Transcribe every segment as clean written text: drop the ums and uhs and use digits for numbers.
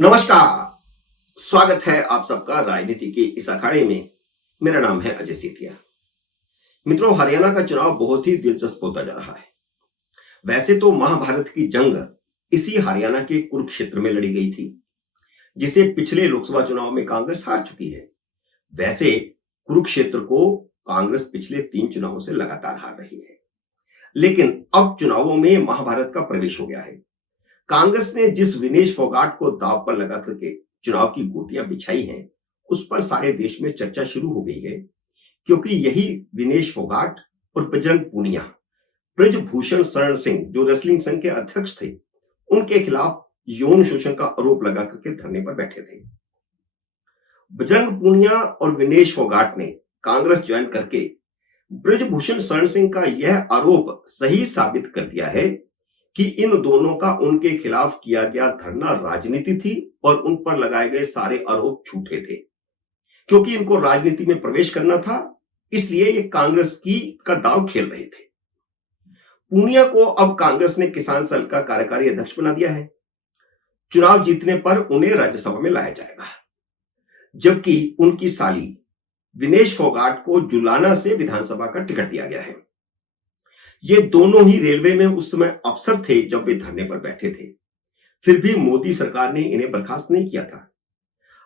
नमस्कार। स्वागत है आप सबका राजनीति के इस अखाड़े में। मेरा नाम है अजय सेठिया। मित्रों, हरियाणा का चुनाव बहुत ही दिलचस्प होता जा रहा है। वैसे तो महाभारत की जंग इसी हरियाणा के कुरुक्षेत्र में लड़ी गई थी, जिसे पिछले लोकसभा चुनाव में कांग्रेस हार चुकी है। वैसे कुरुक्षेत्र को कांग्रेस पिछले 3 चुनावों से लगातार हार रही है, लेकिन अब चुनावों में महाभारत का प्रवेश हो गया है। कांग्रेस ने जिस विनेश फोगाट को दांव पर लगा करके चुनाव की गोटियां बिछाई हैं, उस पर सारे देश में चर्चा शुरू हो गई है, क्योंकि यही विनेश फोगाट और बजरंग पूनिया ब्रजभूषण शरण सिंह, जो रेसलिंग संघ के अध्यक्ष थे, उनके खिलाफ यौन शोषण का आरोप लगा करके धरने पर बैठे थे। बजरंग पूनिया और विनेश फोगाट ने कांग्रेस ज्वाइन करके ब्रजभूषण शरण सिंह का यह आरोप सही साबित कर दिया है कि इन दोनों का उनके खिलाफ किया गया धरना राजनीति थी और उन पर लगाए गए सारे आरोप झूठे थे। क्योंकि इनको राजनीति में प्रवेश करना था, इसलिए ये कांग्रेस की का दांव खेल रहे थे। पूनिया को अब कांग्रेस ने किसान सेल का कार्यकारी अध्यक्ष बना दिया है। चुनाव जीतने पर उन्हें राज्यसभा में लाया जाएगा, जबकि उनकी साली विनेश फोगाट को जुलाना से विधानसभा का टिकट दिया गया है। ये दोनों ही रेलवे में उस समय अफसर थे जब वे धरने पर बैठे थे। फिर भी मोदी सरकार ने इन्हें बर्खास्त नहीं किया था।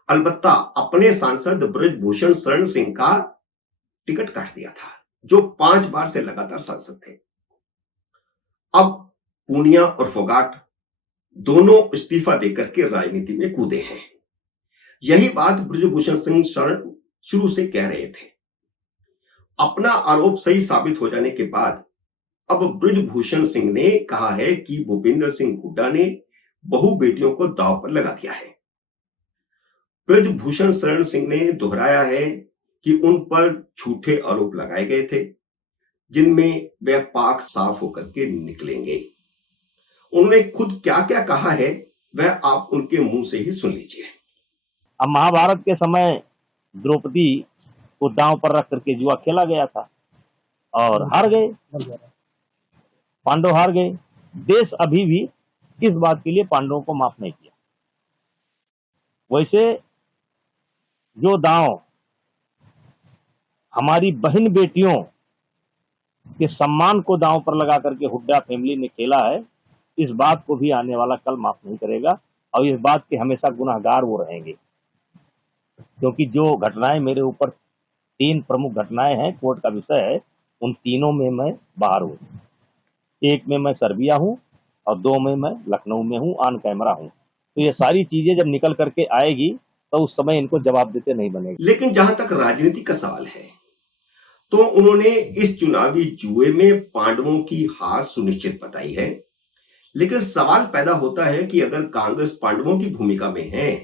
अलबत्ता अपने सांसद ब्रजभूषण शरण सिंह का टिकट काट दिया था, जो 5 बार से लगातार सांसद थे। अब पूनिया और फोगाट दोनों इस्तीफा देकर के राजनीति में कूदे हैं। यही बात ब्रजभूषण सिंह शरण शुरू से कह रहे थे। अपना आरोप सही साबित हो जाने के बाद अब ब्रजभूषण सिंह ने कहा है कि भूपेंद्र सिंह हुड्डा ने बहु बेटियों को दांव पर लगा दिया है। ब्रजभूषण शरण सिंह ने दोहराया है कि उन पर झूठे आरोप लगाए गए थे, जिनमें वे पाक साफ होकर के निकलेंगे। उन्होंने खुद क्या क्या कहा है, वह आप उनके मुंह से ही सुन लीजिए। अब महाभारत के समय द्रौपदी को दांव पर रख करके जुआ खेला गया था और हार गए, पांडव हार गए। देश अभी भी इस बात के लिए पांडवों को माफ नहीं किया। वैसे जो दांव हमारी बहन बेटियों के सम्मान को दांव पर लगा करके हुड्डा फैमिली ने खेला है, इस बात को भी आने वाला कल माफ नहीं करेगा और इस बात के हमेशा गुनाहगार वो रहेंगे। क्योंकि जो घटनाएं मेरे ऊपर 3 प्रमुख घटनाएं हैं, कोर्ट का विषय है, उन तीनों में मैं बाहर हूँ। 1 में मैं सर्बिया हूँ और 2 में मैं लखनऊ में हूँ, ऑन कैमरा हूँ। तो ये सारी चीजें जब निकल करके आएगी तो उस समय इनको जवाब देते नहीं बनेगी। लेकिन जहां तक राजनीति का सवाल है, तो उन्होंने इस चुनावी जुए में पांडवों की हार सुनिश्चित बताई है। लेकिन सवाल पैदा होता है कि अगर कांग्रेस पांडवों की भूमिका में है,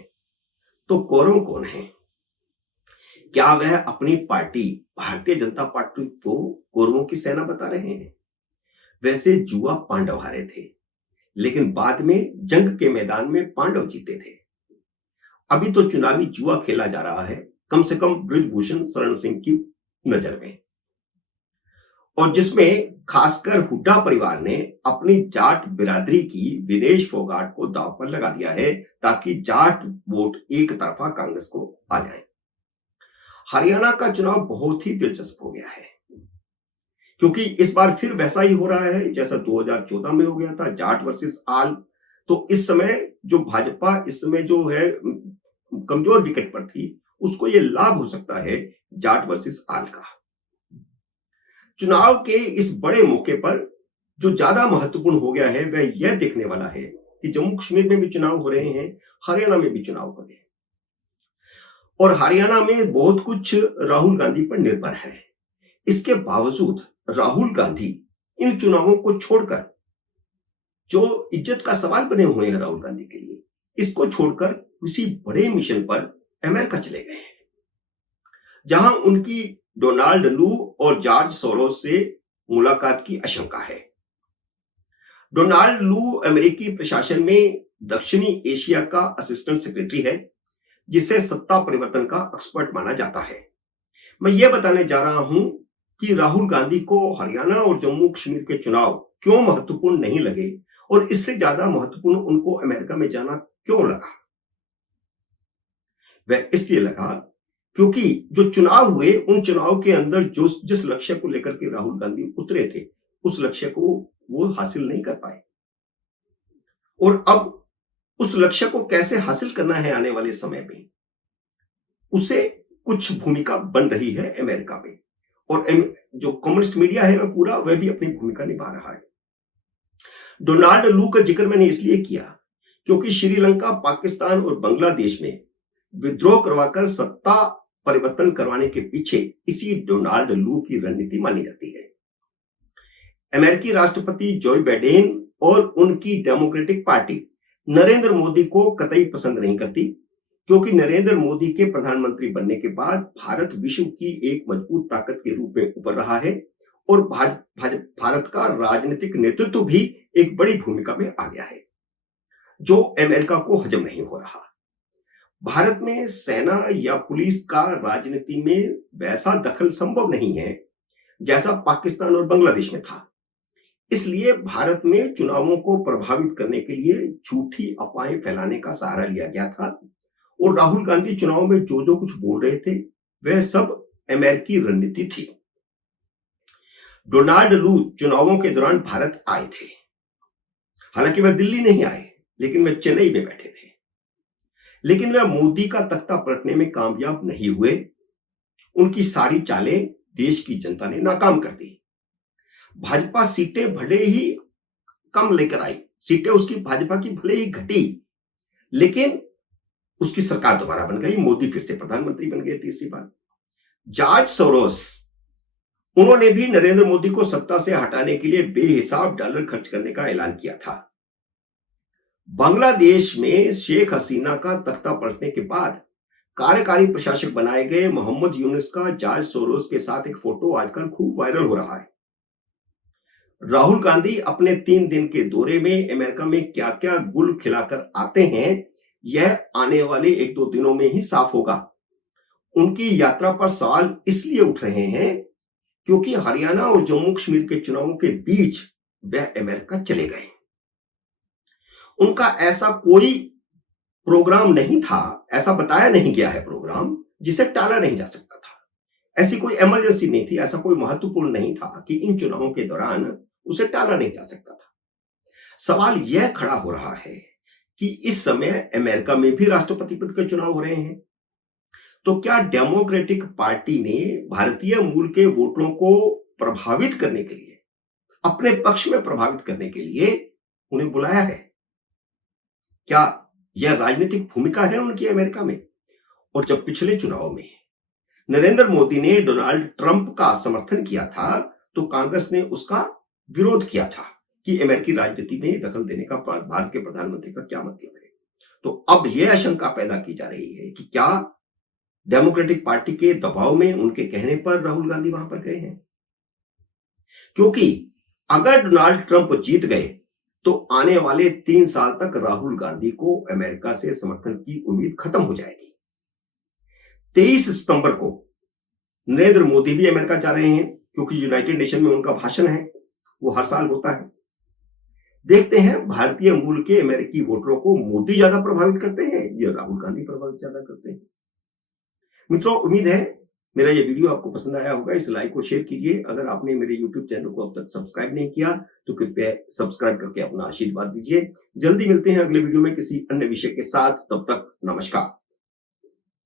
तो कौरव कौन है? क्या वह अपनी पार्टी भारतीय जनता पार्टी को कौरवों की सेना बता रहे हैं? वैसे जुआ पांडव हारे थे, लेकिन बाद में जंग के मैदान में पांडव जीते थे। अभी तो चुनावी जुआ खेला जा रहा है, कम से कम ब्रजभूषण शरण सिंह की नजर में, और जिसमें खासकर हुड्डा परिवार ने अपनी जाट बिरादरी की विनेश फोगाट को दांव पर लगा दिया है, ताकि जाट वोट एक तरफा कांग्रेस को आ जाए। हरियाणा का चुनाव बहुत ही दिलचस्प हो गया है, क्योंकि इस बार फिर वैसा ही हो रहा है जैसा 2014 में हो गया था, जाट वर्सेस आल। तो इस समय जो भाजपा इस समय जो है कमजोर विकेट पर थी, उसको ये लाभ हो सकता है जाट वर्सेस आल का। चुनाव के इस बड़े मौके पर जो ज्यादा महत्वपूर्ण हो गया है, वह यह देखने वाला है कि जम्मू कश्मीर में भी चुनाव हो रहे हैं, हरियाणा में भी चुनाव हो रहे हैं, और हरियाणा में बहुत कुछ राहुल गांधी पर निर्भर है। इसके बावजूद राहुल गांधी इन चुनावों को छोड़कर, जो इज्जत का सवाल बने हुए हैं राहुल गांधी के लिए, इसको छोड़कर किसी बड़े मिशन पर अमेरिका चले गए हैं, जहां उनकी डोनाल्ड लू और जॉर्ज सोरोस से मुलाकात की आशंका है। डोनाल्ड लू अमेरिकी प्रशासन में दक्षिणी एशिया का असिस्टेंट सेक्रेटरी है, जिसे सत्ता परिवर्तन का एक्सपर्ट माना जाता है। मैं यह बताने जा रहा हूं कि राहुल गांधी को हरियाणा और जम्मू कश्मीर के चुनाव क्यों महत्वपूर्ण नहीं लगे, और इससे ज्यादा महत्वपूर्ण उनको अमेरिका में जाना क्यों लगा। वह इसलिए लगा क्योंकि जो चुनाव हुए उन चुनाव के अंदर जो जिस लक्ष्य को लेकर के राहुल गांधी उतरे थे उस लक्ष्य को वो हासिल नहीं कर पाए। और अब उस लक्ष्य को कैसे हासिल करना है आने वाले समय में, उसे कुछ भूमिका बन रही है अमेरिका में। और जो कम्युनिस्ट मीडिया है पूरा वह भी अपनी भूमिका निभा रहा है। डोनाल्ड लू का जिक्र मैंने इसलिए किया क्योंकि श्रीलंका, पाकिस्तान और बांग्लादेश में विद्रोह करवाकर सत्ता परिवर्तन करवाने के पीछे इसी डोनाल्ड लू की रणनीति मानी जाती है। अमेरिकी राष्ट्रपति जो बाइडेन और उनकी डेमोक्रेटिक पार्टी नरेंद्र मोदी को कतई पसंद नहीं करती क्योंकि नरेंद्र मोदी के प्रधानमंत्री बनने के बाद भारत विश्व की एक मजबूत ताकत के रूप में उभर रहा है और भारत का राजनीतिक नेतृत्व भी एक बड़ी भूमिका में आ गया है जो अमेरिका को हजम नहीं हो रहा। भारत में सेना या पुलिस का राजनीति में वैसा दखल संभव नहीं है जैसा पाकिस्तान और बांग्लादेश में था। इसलिए भारत में चुनावों को प्रभावित करने के लिए झूठी अफवाहें फैलाने का सहारा लिया गया था और राहुल गांधी चुनाव में जो जो कुछ बोल रहे थे वह सब अमेरिकी रणनीति थी। डोनाल्ड लू चुनावों के दौरान भारत आए थे। हालांकि वह दिल्ली नहीं आए लेकिन वह चेन्नई में बैठे थे। लेकिन वह मोदी का तख्ता पलटने में कामयाब नहीं हुए। उनकी सारी चालें देश की जनता ने नाकाम कर दी। भाजपा सीटें भले ही कम लेकर आई, सीटें उसकी भाजपा की भले ही घटी, लेकिन उसकी सरकार दोबारा बन गई। मोदी फिर से प्रधानमंत्री बन गए तीसरी बार। जॉर्ज सोरोस, उन्होंने भी नरेंद्र मोदी को सत्ता से हटाने के लिए बेहिसाब डॉलर खर्च करने का ऐलान किया था। बांग्लादेश में शेख हसीना का तख्ता पलटने के बाद कार्यकारी प्रशासक बनाए गए मोहम्मद यूनुस का जॉर्ज सोरोस के साथ एक फोटो आजकल खूब वायरल हो रहा है। राहुल गांधी अपने 3 दिन के दौरे में अमेरिका में क्या क्या गुल खिलाकर आते हैं यह आने वाले 1-2 दिनों में ही साफ होगा। उनकी यात्रा पर सवाल इसलिए उठ रहे हैं क्योंकि हरियाणा और जम्मू कश्मीर के चुनावों के बीच वह अमेरिका चले गए। उनका ऐसा कोई प्रोग्राम नहीं था, ऐसा बताया नहीं गया है प्रोग्राम जिसे टाला नहीं जा सकता था। ऐसी कोई इमरजेंसी नहीं थी, ऐसा कोई महत्वपूर्ण नहीं था कि इन चुनावों के दौरान उसे टाला नहीं जा सकता था। सवाल यह खड़ा हो रहा है कि इस समय अमेरिका में भी राष्ट्रपति पद के चुनाव हो रहे हैं, तो क्या डेमोक्रेटिक पार्टी ने भारतीय मूल के वोटरों को प्रभावित करने के लिए, अपने पक्ष में प्रभावित करने के लिए उन्हें बुलाया है? क्या यह राजनीतिक भूमिका है उनकी अमेरिका में? और जब पिछले चुनाव में नरेंद्र मोदी ने डोनाल्ड ट्रंप का समर्थन किया था तो कांग्रेस ने उसका विरोध किया था कि अमेरिकी राजनीति में दखल देने का भारत के प्रधानमंत्री का क्या मतलब है। तो अब यह आशंका पैदा की जा रही है कि क्या डेमोक्रेटिक पार्टी के दबाव में, उनके कहने पर राहुल गांधी वहां पर गए हैं? क्योंकि अगर डोनाल्ड ट्रंप जीत गए तो आने वाले 3 साल तक राहुल गांधी को अमेरिका से समर्थन की उम्मीद खत्म हो जाएगी। 23 सितंबर को नरेंद्र मोदी भी अमेरिका जा रहे हैं क्योंकि यूनाइटेड नेशन में उनका भाषण है, वो हर साल होता है। देखते हैं भारतीय मूल के अमेरिकी वोटरों को मोदी ज्यादा प्रभावित करते हैं या राहुल गांधी प्रभावित ज्यादा करते हैं। मित्रों, उम्मीद है मेरा ये वीडियो आपको पसंद आया होगा। इस लाइक को शेयर कीजिए। अगर आपने मेरे YouTube चैनल को अब तक सब्सक्राइब नहीं किया तो कृपया सब्सक्राइब करके अपना आशीर्वाद दीजिए। जल्दी मिलते हैं अगले वीडियो में किसी अन्य विषय के साथ। तब तक नमस्कार।